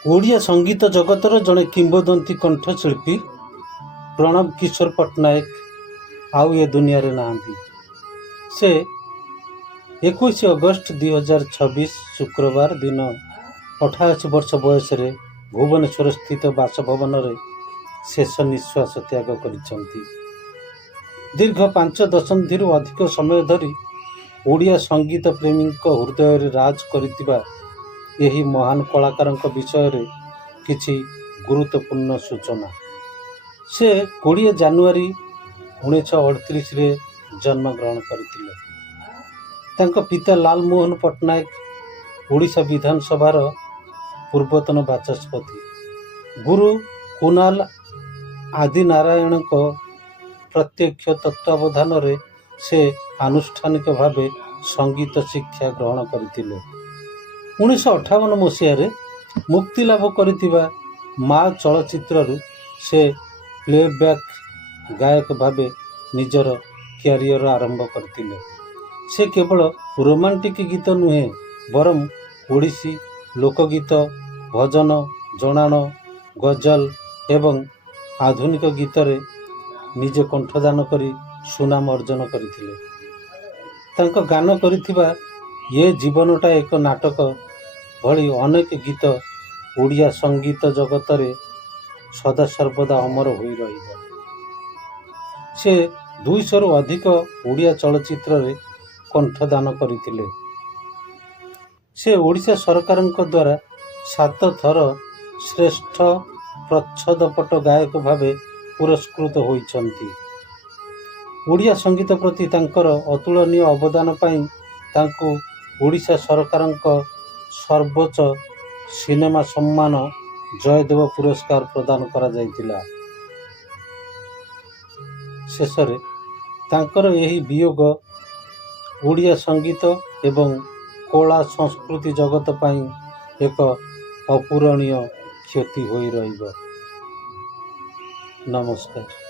ଓଡ଼ିଆ ସଙ୍ଗୀତ ଜଗତର ଜଣେ କିମ୍ବଦନ୍ତୀ କଣ୍ଠଶିଳ୍ପୀ ପ୍ରଣବ କିଶୋର ପଟ୍ଟନାୟକ ଆଉ ଏ ଦୁନିଆରେ ନାହାନ୍ତି। ସେ 21 ଅଗଷ୍ଟ 2026 ଶୁକ୍ରବାର ଦିନ 88 ବର୍ଷ ବୟସରେ ଭୁବନେଶ୍ୱର ସ୍ଥିତ ବାସଭବନରେ ଶେଷ ନିଶ୍ୱାସ ତ୍ୟାଗ କରିଛନ୍ତି। ଦୀର୍ଘ 5 ଦଶନ୍ଧିରୁ ଅଧିକ ସମୟ ଧରି ଓଡ଼ିଆ ସଙ୍ଗୀତ ପ୍ରେମୀଙ୍କ ହୃଦୟରେ ରାଜ କରିଥିବା ଏହି ମହାନ କଳାକାରଙ୍କ ବିଷୟରେ କିଛି ଗୁରୁତ୍ୱପୂର୍ଣ୍ଣ ସୂଚନା। ସେ 20 ଜାନୁଆରୀ 1938ରେ ଜନ୍ମଗ୍ରହଣ କରିଥିଲେ। ତାଙ୍କ ପିତା ଲାଲମୋହନ ପଟ୍ଟନାୟକ ଓଡ଼ିଶା ବିଧାନସଭାର ପୂର୍ବତନ ବାଚସ୍ପତି। ଗୁରୁ କୁନାଲ ଆଦିନାରାୟଣଙ୍କ ପ୍ରତ୍ୟକ୍ଷ ତତ୍ତ୍ୱାବଧାନରେ ସେ ଆନୁଷ୍ଠାନିକ ଭାବେ ସଙ୍ଗୀତ ଶିକ୍ଷା ଗ୍ରହଣ କରିଥିଲେ। 1958 ମସିହାରେ ମୁକ୍ତିଲାଭ କରିଥିବା ମା ଚଳଚ୍ଚିତ୍ରରୁ ସେ ପ୍ଲେବ୍ୟାକ୍ ଗାୟକ ଭାବେ ନିଜର କ୍ୟାରିୟର ଆରମ୍ଭ କରିଥିଲେ। ସେ କେବଳ ରୋମାଣ୍ଟିକ୍ ଗୀତ ନୁହେଁ ବରଂ ଓଡ଼ିଶୀ, ଲୋକଗୀତ, ଭଜନ, ଜଣାଣ, ଗଜଲ ଏବଂ ଆଧୁନିକ ଗୀତରେ ନିଜେ କଣ୍ଠଦାନ କରି ସୁନାମ ଅର୍ଜନ କରିଥିଲେ। ତାଙ୍କ ଗାନ କରିଥିବା ଏ ଜୀବନଟା ଏକ ନାଟକ ଭଳି ଅନେକ ଗୀତ ଓଡ଼ିଆ ସଙ୍ଗୀତ ଜଗତରେ ସଦାସର୍ବଦା ଅମର ହୋଇ ରହିବ। ସେ 200ରୁ ଅଧିକ ଓଡ଼ିଆ ଚଳଚ୍ଚିତ୍ରରେ କଣ୍ଠଦାନ କରିଥିଲେ। ସେ ଓଡ଼ିଶା ସରକାରଙ୍କ ଦ୍ୱାରା 7 ଥର ଶ୍ରେଷ୍ଠ ପ୍ରଚ୍ଛଦପଟ ଗାୟକ ଭାବେ ପୁରସ୍କୃତ ହୋଇଛନ୍ତି। ଓଡ଼ିଆ ସଙ୍ଗୀତ ପ୍ରତି ତାଙ୍କର ଅତୁଳନୀୟ ଅବଦାନ ପାଇଁ ତାଙ୍କୁ ଓଡ଼ିଶା ସରକାରଙ୍କ ସର୍ବୋଚ୍ଚ ସିନେମା ସମ୍ମାନ ଜୟଦେବ ପୁରସ୍କାର ପ୍ରଦାନ କରାଯାଇଥିଲା। ଶେଷରେ ତାଙ୍କର ଏହି ବିୟୋଗ ଓଡ଼ିଆ ସଙ୍ଗୀତ ଏବଂ କଳା ସଂସ୍କୃତି ଜଗତ ପାଇଁ ଏକ ଅପୂରଣୀୟ କ୍ଷତି ହୋଇ ରହିବ। ନମସ୍କାର।